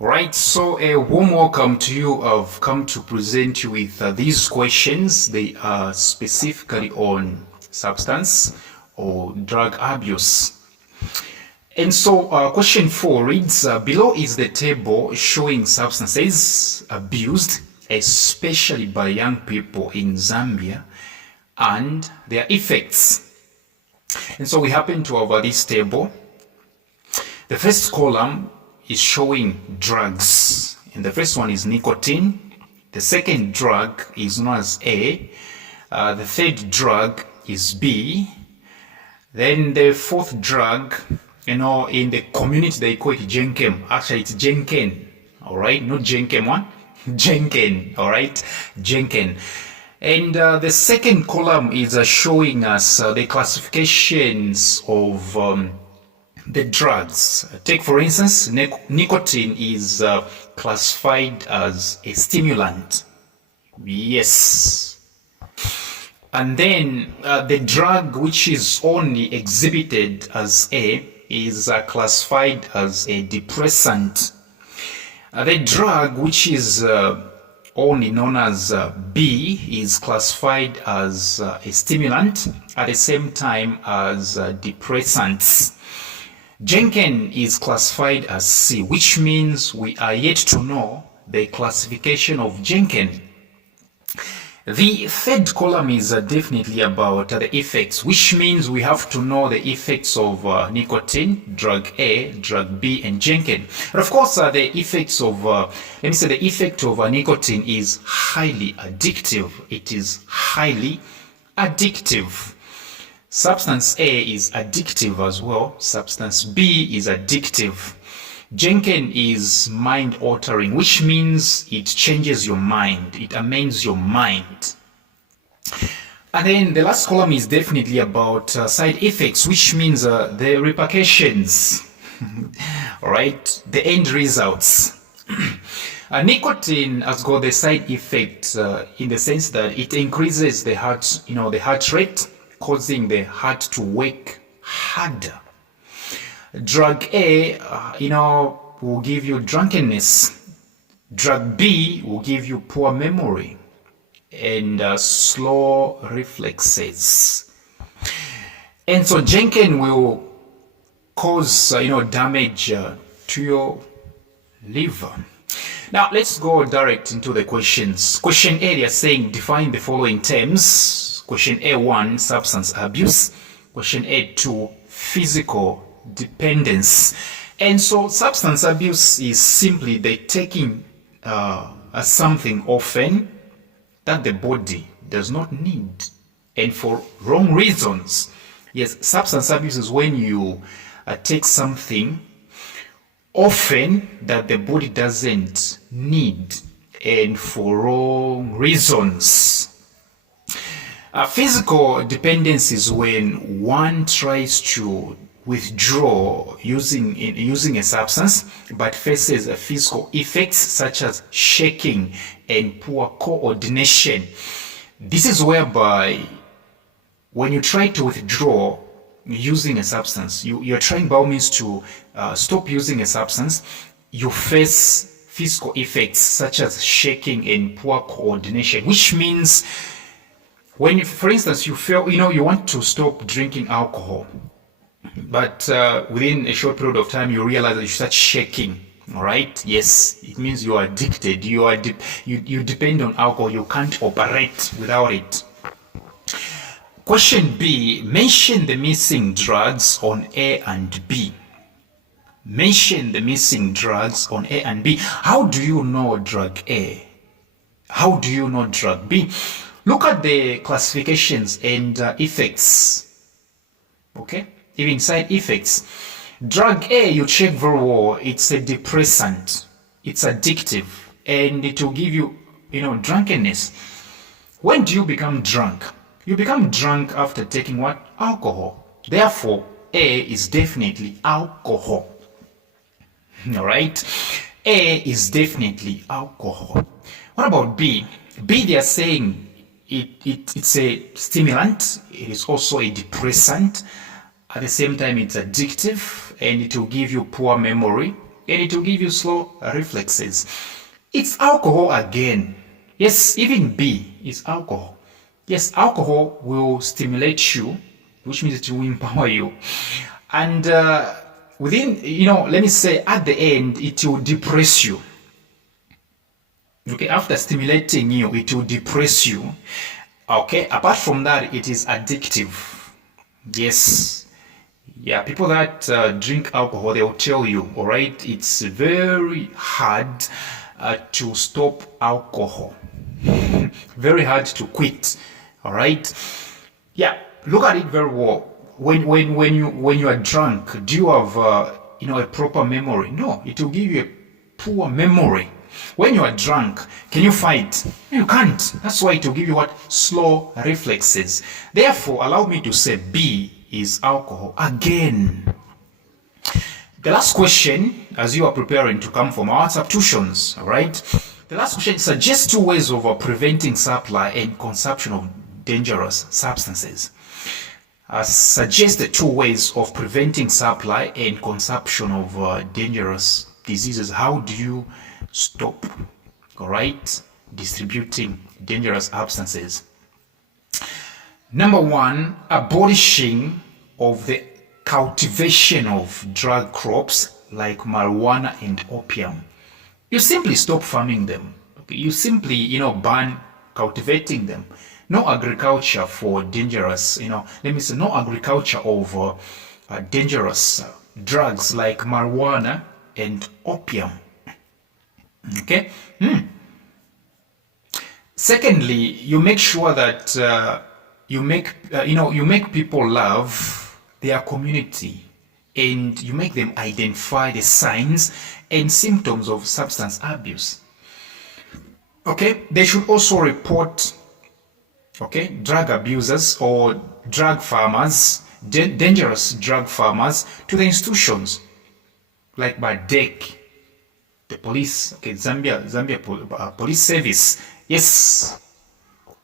Right, so a warm welcome to you. I've come to present you with these questions. They are specifically on substance or drug abuse. And so question 4 reads, below is the table showing substances abused, especially by young people in Zambia, and their effects. And so we happen to have this table. The first column is showing drugs, and the first one is nicotine. The second drug is known as A. The third drug is B. Then the fourth drug, in the community they call it Jenkem. Actually, it's Jenken. All right, not Jenkem one, Jenken. All right, Jenken. And the second column is showing us the classifications of the drugs. Take for instance, nicotine is classified as a stimulant. Yes. And then the drug which is only exhibited as A is classified as a depressant. The drug which is only known as B is classified as a stimulant at the same time as depressants. Jenken is classified as C, which means we are yet to know the classification of Jenken. The third column is definitely about the effects, which means we have to know the effects of nicotine, drug A, drug B, and Jenken. But of course, the effects of, the effect of nicotine is highly addictive. It is highly addictive. Substance A is addictive as well. Substance B is addictive. Jenken is mind altering, which means it changes your mind. It amends your mind. And then the last column is definitely about side effects, which means the repercussions. All right, the end results. Nicotine has got the side effect in the sense that it increases the heart, the heart rate, causing the heart to work harder. Drug A, will give you drunkenness. Drug B will give you poor memory and slow reflexes. And so Jenken will cause, damage to your liver. Now let's go direct into the questions. Question A, they are saying define the following terms. Question A1, substance abuse. Question A2, physical dependence. And so substance abuse is simply the taking something often that the body does not need and for wrong reasons. Yes, substance abuse is when you take something often that the body doesn't need and for wrong reasons. Physical dependence is when one tries to withdraw using a substance but faces physical effects such as shaking and poor coordination. This is whereby when you try to withdraw using a substance, you're trying by all means to stop using a substance, you face physical effects such as shaking and poor coordination, which means when, for instance, you feel, you want to stop drinking alcohol, but within a short period of time, you realize that you start shaking, all right? Yes, it means you are addicted. You depend on alcohol. You can't operate without it. Question B, mention the missing drugs on A and B. Mention the missing drugs on A and B. How do you know drug A? How do you know drug B? Look at the classifications and effects, okay? Even side effects. Drug A, you check very well, it's a depressant, it's addictive, and it will give you, drunkenness. When do you become drunk? You become drunk after taking what? Alcohol. Therefore, A is definitely alcohol. All right? A is definitely alcohol. What about B? B, they are saying it's a stimulant. It is also a depressant. At the same time, it's addictive and it will give you poor memory and it will give you slow reflexes. It's alcohol again. Yes, even B is alcohol. Yes, alcohol will stimulate you, which means it will empower you. And within, let me say at the end, it will depress you. Okay, after stimulating you, it will depress you. Okay, apart from that, it is addictive. Yes. Yeah, people that drink alcohol, they'll tell you, all right, it's very hard to stop alcohol. Very hard to quit. All right. Yeah, look at it very well. When you are drunk, do you have a proper memory? No, it will give you a poor memory. When you are drunk, can you fight? You can't. That's why it will give you what? Slow reflexes. Therefore, allow me to say B is alcohol again. The last question, as you are preparing to come for our substitutions, all right? The last question suggests 2 ways of preventing supply and consumption of dangerous substances. Suggested 2 ways of preventing supply and consumption of dangerous diseases. How do you stop, all right, distributing dangerous substances? Number 1, abolishing of the cultivation of drug crops like marijuana and opium. You simply stop farming them. Okay? You simply, ban cultivating them. No agriculture for dangerous, let me say, no agriculture of dangerous drugs like marijuana and opium. Okay. Secondly, you make sure that you make people love their community, and you make them identify the signs and symptoms of substance abuse. Okay, they should also report, drug abusers or drug farmers, dangerous drug farmers, to the institutions like by DEC, the police, Zambia Police Service. Yes,